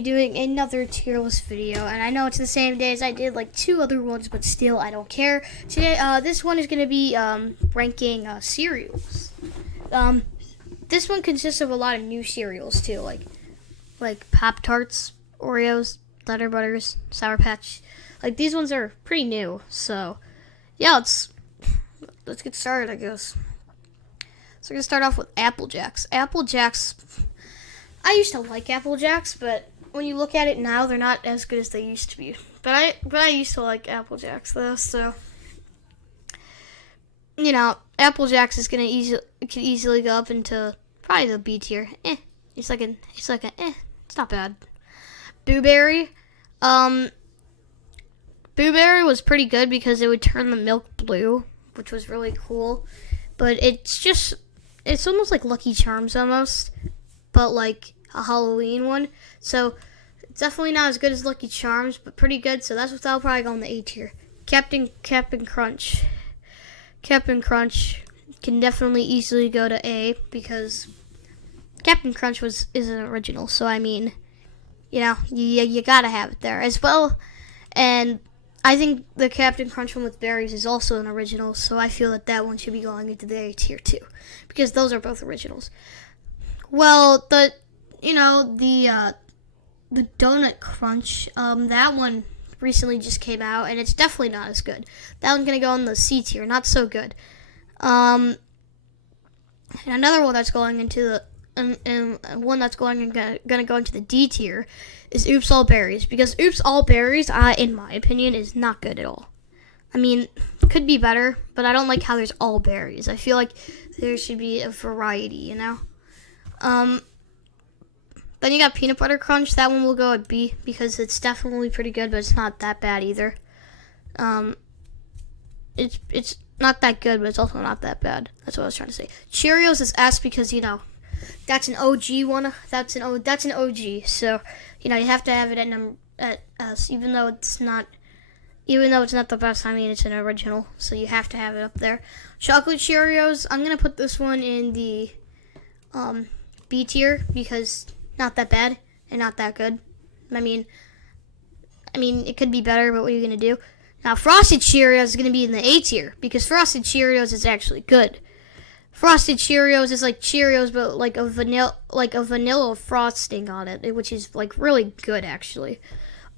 be doing another tier list video, and I know it's the same day as I did like 2 other ones, but still I don't care. Today, this one is going to be ranking cereals. This one consists of a lot of new cereals too, like Pop-Tarts, Oreos, Nutter Butters, Sour Patch. Like these ones are pretty new, so yeah, let's get started, I guess. So we're gonna start off with Apple Jacks. Apple Jacks, I used to like Apple Jacks, but when you look at it now, they're not as good as they used to be. But I used to like Apple Jacks though, so you know, Apple Jacks is could easily go up into probably the B tier. It's not bad. Boo Berry, Boo Berry was pretty good because it would turn the milk blue, which was really cool. But it's almost like Lucky Charms almost, but like a Halloween one. So it's definitely not as good as Lucky Charms, but pretty good. So that'll probably go in the A tier. Captain Crunch. Captain Crunch can definitely easily go to A because Captain Crunch is an original. So I mean, you know, you gotta have it there as well. And I think the Captain Crunch one with berries is also an original, so I feel that one should be going into the A tier too, because those are both originals. Well, the Donut Crunch, that one recently just came out, and it's definitely not as good. That one's gonna go in the C tier, not so good. And another one that's going into the one that's gonna go into the D tier is Oops All Berries, because Oops All Berries, in my opinion, is not good at all. I mean, could be better, but I don't like how there's all berries. I feel like there should be a variety, you know? Then you got Peanut Butter Crunch. That one will go at B because it's definitely pretty good, but it's not that bad either. It's not that good, but it's also not that bad. That's what I was trying to say. Cheerios is S because, you know, that's an OG one. That's an OG. So, you know, you have to have it at S, even though it's not the best. I mean, it's an original, so you have to have it up there. Chocolate Cheerios, I'm gonna put this one in the B tier because not that bad and not that good. I mean, it could be better, but what are you gonna do? Now, Frosted Cheerios is gonna be in the A tier because Frosted Cheerios is actually good. Frosted Cheerios is like Cheerios, but like a vanilla frosting on it, which is like really good actually.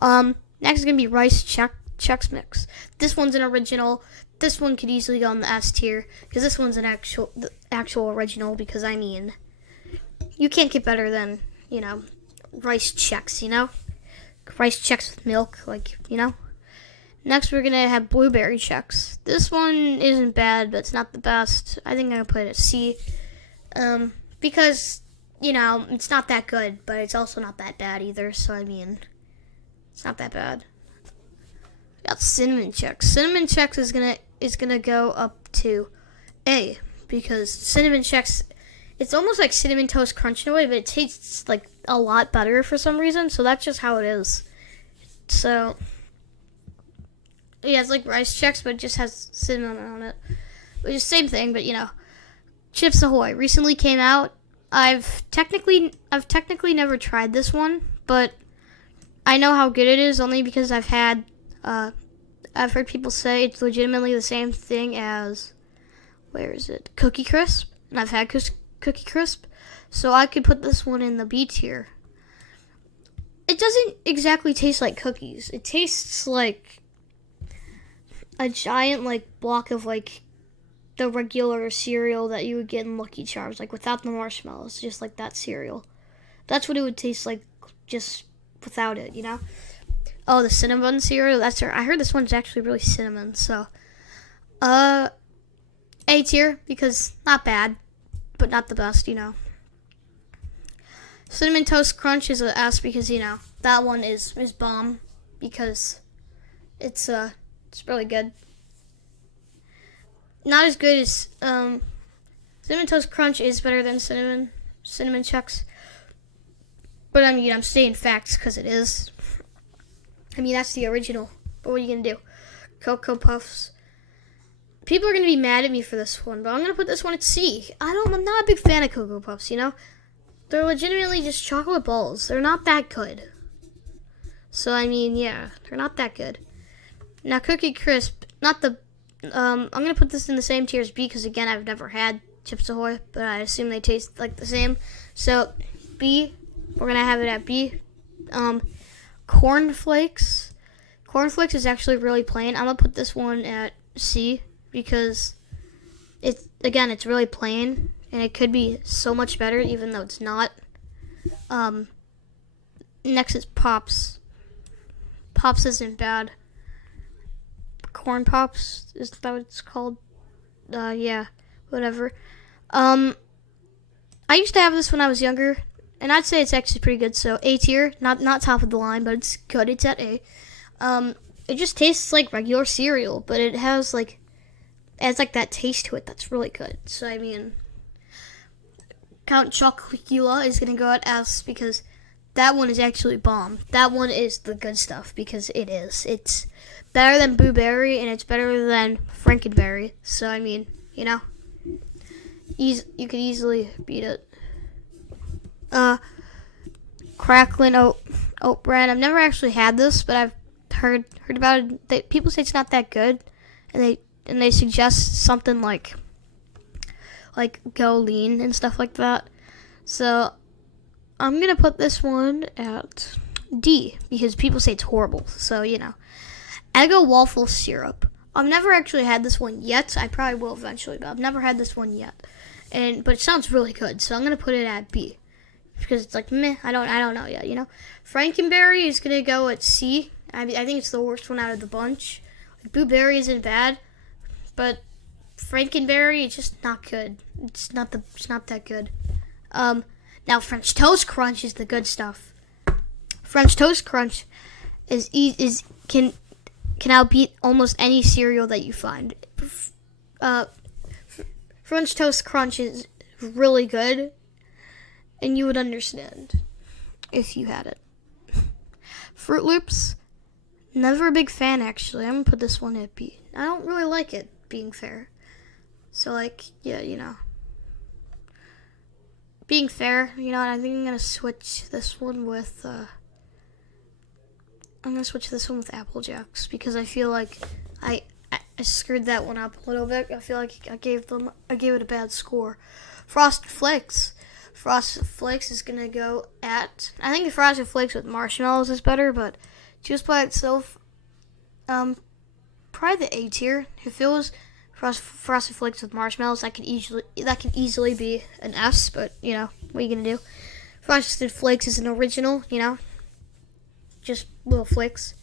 Next is gonna be Rice Chex Mix. This one's an original. This one could easily go in the S tier because this one's the actual original. Because I mean, you can't get better than, you know, Rice Chex. You know, Rice Chex with milk, like, you know. Next, we're going to have Blueberry Chex. This one isn't bad, but it's not the best. I think I'm going to put it at C. Because, you know, it's not that good, but it's also not that bad either. So, I mean, it's not that bad. We got Cinnamon Chex. Cinnamon Chex is gonna go up to A. Because Cinnamon Chex, it's almost like Cinnamon Toast Crunch in a way, but it tastes like a lot better for some reason. So, that's just how it is. So yeah, it's like Rice Chex, but it just has cinnamon on it. Which is the same thing, but you know. Chips Ahoy recently came out. I've technically never tried this one, but I know how good it is only because I've heard people say it's legitimately the same thing as, where is it? Cookie Crisp, and I've had Cookie Crisp, so I could put this one in the B tier. It doesn't exactly taste like cookies. It tastes like a giant like block of like the regular cereal that you would get in Lucky Charms, like without the marshmallows, just like that cereal. That's what it would taste like just without it, you know? Oh, the cinnamon cereal, I heard this one's actually really cinnamon, so A tier because not bad, but not the best, you know. Cinnamon Toast Crunch is a S because, you know, that one is bomb because it's really good. Not as good as Cinnamon Toast Crunch is better than Cinnamon Chex. But I mean, I'm stating facts because it is. I mean, that's the original. But what are you gonna do? Cocoa Puffs. People are gonna be mad at me for this one, but I'm gonna put this one at C. I'm not a big fan of Cocoa Puffs. You know, they're legitimately just chocolate balls. They're not that good. So I mean, yeah, they're not that good. Now Cookie Crisp, not the. I'm gonna put this in the same tier as B because again, I've never had Chips Ahoy, but I assume they taste like the same. So B, we're gonna have it at B. Corn Flakes. Corn Flakes is actually really plain. I'm gonna put this one at C because it's really plain and it could be so much better even though it's not. Next is Pops. Pops isn't bad. Corn Pops, is that what it's called? Yeah, whatever. I used to have this when I was younger, and I'd say it's actually pretty good. So A tier, not top of the line, but it's good. It's at A. It just tastes like regular cereal, but it has like that taste to it that's really good. So I mean, Count Chocula is gonna go at S because that one is actually bomb. That one is the good stuff because it is. It's better than Boo Berry and it's better than Frankenberry. So I mean, you know, you could easily beat it. Cracklin Oat Bran. I've never actually had this, but I've heard about it. People say it's not that good, and they suggest something like Go Lean and stuff like that. So I'm gonna put this one at D because people say it's horrible. So you know, Eggo Waffle Syrup. I've never actually had this one yet. I probably will eventually, but I've never had this one yet. But it sounds really good, so I'm gonna put it at B because it's like meh. I don't know yet. You know, Frankenberry is gonna go at C. I think it's the worst one out of the bunch. Like, Boo Berry isn't bad, but Frankenberry is just not good. It's not that good. Now French Toast Crunch is the good stuff. French Toast Crunch can outbeat almost any cereal that you find. French Toast Crunch is really good, and you would understand if you had it. Fruit Loops, never a big fan actually. I'm gonna put this one at B. I don't really like it, being fair. So yeah, you know. Being fair, you know, I think I'm gonna switch this one with Apple Jacks because I feel like I screwed that one up a little bit. I feel like I gave it a bad score. Frosted Flakes. Frosted Flakes is gonna go at. I think the Frosted Flakes with marshmallows is better, but just by itself, probably the A tier. If it was Frosted Flakes with marshmallows, that could easily be an S. But you know, what are you gonna do? Frosted Flakes is an original, you know, just little flakes.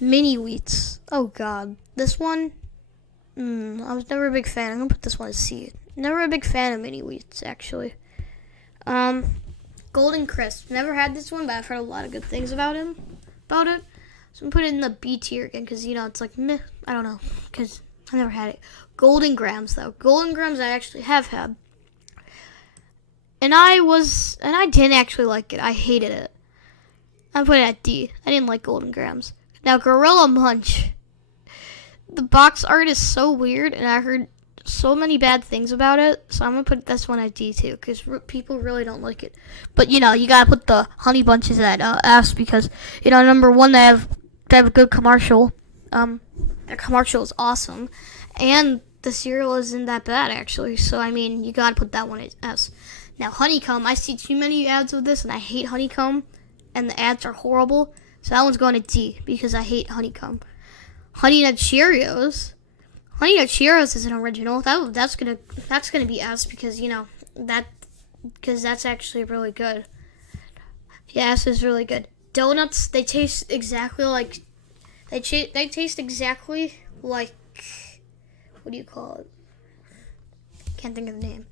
Mini Wheats. Oh God, this one. I was never a big fan. I'm gonna put this one as C. Never a big fan of Mini Wheats actually. Golden Crisp. Never had this one, but I've heard a lot of good things about it. So I'm gonna put it in the B tier again because you know it's like meh. I don't know because I never had it. Golden Grams though. Golden Grams I actually have had, and I didn't actually like it. I hated it. I put it at D. I didn't like Golden Grams. Now Gorilla Munch. The box art is so weird, and I heard so many bad things about it, so I'm gonna put this one at D too, because people really don't like it. But you know, you gotta put the Honey Bunches at S because you know, number one, they have a good commercial. Their commercial is awesome, and the cereal isn't that bad actually. So I mean, you gotta put that one at S. Now Honeycomb, I see too many ads of this, and I hate Honeycomb, and the ads are horrible. So that one's going to D because I hate Honeycomb. Honey Nut Cheerios. Honey Nut Cheerios is an original. That's gonna be S because you know because that's actually really good. Yeah, S is really good. Donuts, they taste exactly like they taste exactly like, what do you call it? Can't think of the name.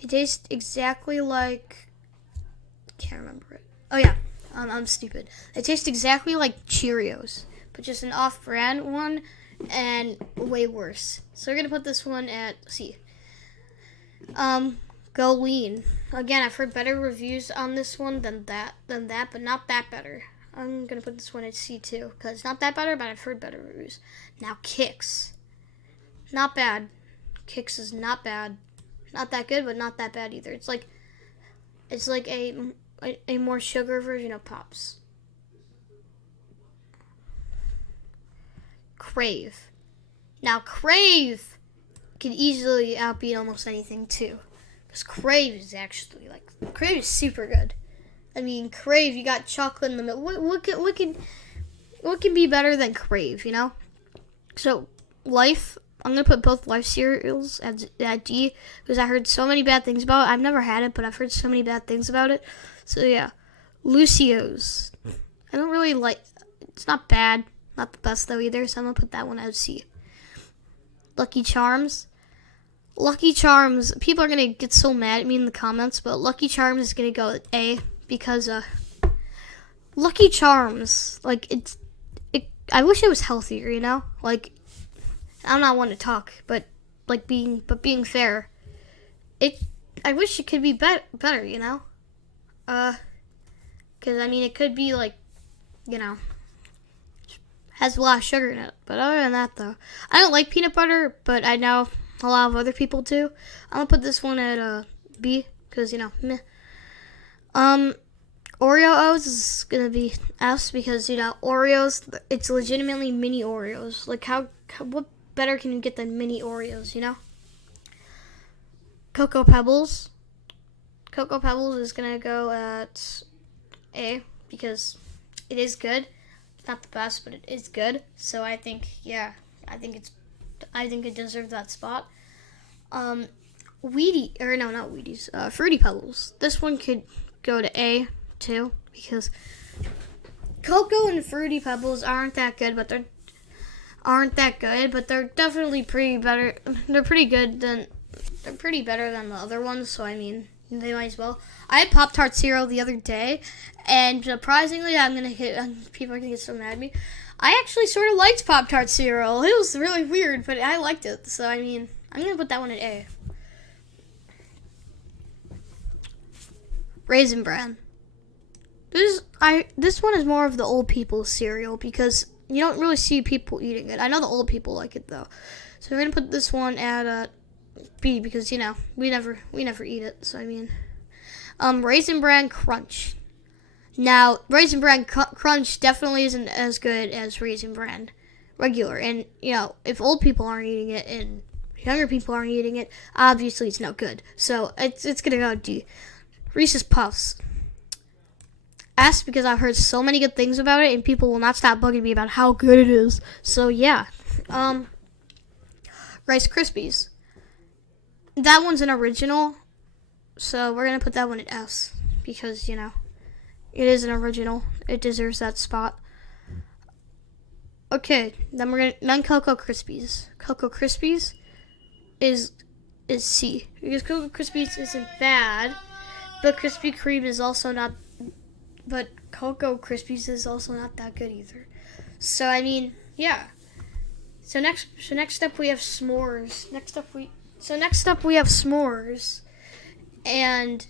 They taste exactly like, can't remember it. Oh yeah, I'm stupid. They taste exactly like Cheerios, but just an off-brand one and way worse. So we're gonna put this one at C. Go Lean. Again, I've heard better reviews on this one than that, but not that better. I'm gonna put this one at C too, because it's not that better, but I've heard better reviews. Now Kix. Not bad. Kix is not bad. Not that good, but not that bad either. It's like a more sugar version of Pops. Crave. Now, Crave can easily outbeat almost anything, too. Because Crave is actually, like, Crave is super good. I mean, Crave, you got chocolate in the middle. What can be better than Crave, you know? So, Life, I'm going to put both Life cereals at D, because I heard so many bad things about it. I've never had it, but I've heard so many bad things about it. So, yeah. Lucio's. I don't really like, it's not bad. Not the best, though, either, so I'm going to put that one at C. Lucky Charms. Lucky Charms, people are going to get so mad at me in the comments, but Lucky Charms is going to go with A, because, Lucky Charms, like, I wish it was healthier, you know? Like, I'm not one to talk, but being fair, I wish it could be better, you know? Because, I mean, it could be, like, you know, has a lot of sugar in it. But other than that, though, I don't like peanut butter, but I know a lot of other people do. I'm going to put this one at B, because, you know, meh. Oreo O's is going to be S, because, you know, Oreos, it's legitimately mini Oreos. Like, what better can you get than mini Oreos, you know? Cocoa Pebbles. Cocoa Pebbles is going to go at A, because it is good. It's not the best, but it is good. So I think, yeah, I think it deserves that spot. Not Wheaties. Fruity Pebbles. This one could go to A too, because Cocoa and Fruity Pebbles aren't that good, but they're definitely pretty better. They're pretty better than the other ones. So I mean, they might as well. I had Pop-Tart cereal the other day, and surprisingly, people are gonna get so mad at me. I actually sort of liked Pop-Tart cereal. It was really weird, but I liked it. So I mean, I'm gonna put that one at A. Raisin Bran. This one is more of the old people's cereal, because you don't really see people eating it. I know the old people like it though. So we're gonna put this one at B, because you know we never eat it. So I mean, Raisin Bran Crunch. Now Raisin Bran Crunch definitely isn't as good as Raisin Bran regular, and you know if old people aren't eating it and younger people aren't eating it, obviously it's not good. So it's gonna go D. Reese's Puffs. S, because I've heard so many good things about it, and people will not stop bugging me about how good it is. So yeah. Rice Krispies. That one's an original, so we're gonna put that one at S, because you know it is an original. It deserves that spot. Okay, then Cocoa Krispies. Cocoa Krispies is C, because Cocoa Krispies isn't bad, but Krispy Kreme is also not. But Cocoa Krispies is also not that good either. So I mean, yeah. So next up we have s'mores. Next up we have s'mores, and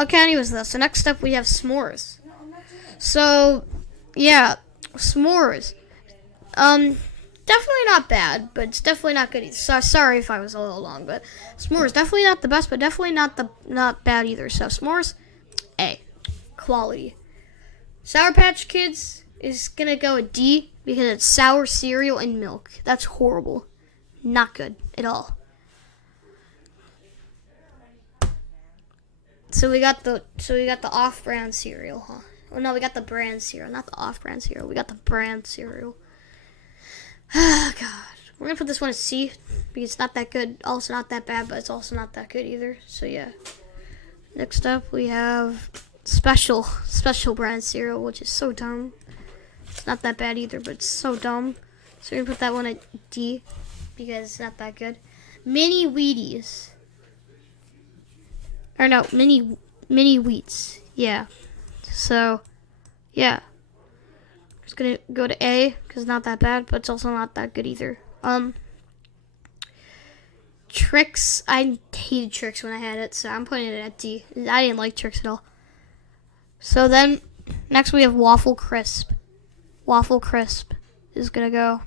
okay. Anyways, though. So next up we have s'mores. So yeah, s'mores. Definitely not bad, but it's definitely not good either. So sorry if I was a little long, but s'mores definitely not the best, but definitely not bad either. So s'mores, A, quality. Sour Patch Kids is gonna go a D, because it's sour cereal and milk. That's horrible, not good at all. So we got the off-brand cereal, huh? Oh no, we got the brand cereal, not the off-brand cereal. We got the brand cereal. Ah, God. We're gonna put this one at C, because it's not that good. Also not that bad, but it's also not that good either. So yeah. Next up we have special brand cereal, which is so dumb. It's not that bad either, but it's so dumb. So we're gonna put that one at D, because it's not that good. Mini Wheaties. Or no, mini wheats. Yeah. So, yeah. Just gonna go to A because it's not that bad, but it's also not that good either. Trix. I hated Trix when I had it, so I'm putting it at D. I didn't like Trix at all. So then, next we have Waffle Crisp. Waffle Crisp is gonna go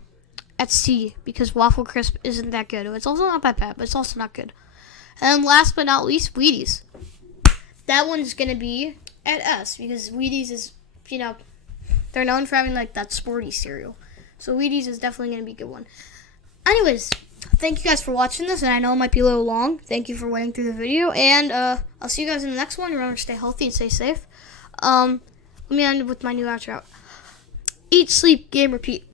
at C because Waffle Crisp isn't that good. It's also not that bad, but it's also not good. And then last but not least, Wheaties. That one's gonna be at S because Wheaties is, they're known for having like that sporty cereal. So Wheaties is definitely gonna be a good one. Anyways, thank you guys for watching this, and I know it might be a little long. Thank you for waiting through the video, and I'll see you guys in the next one. Remember to stay healthy and stay safe. Let me end with my new outro. Eat, sleep, game, repeat.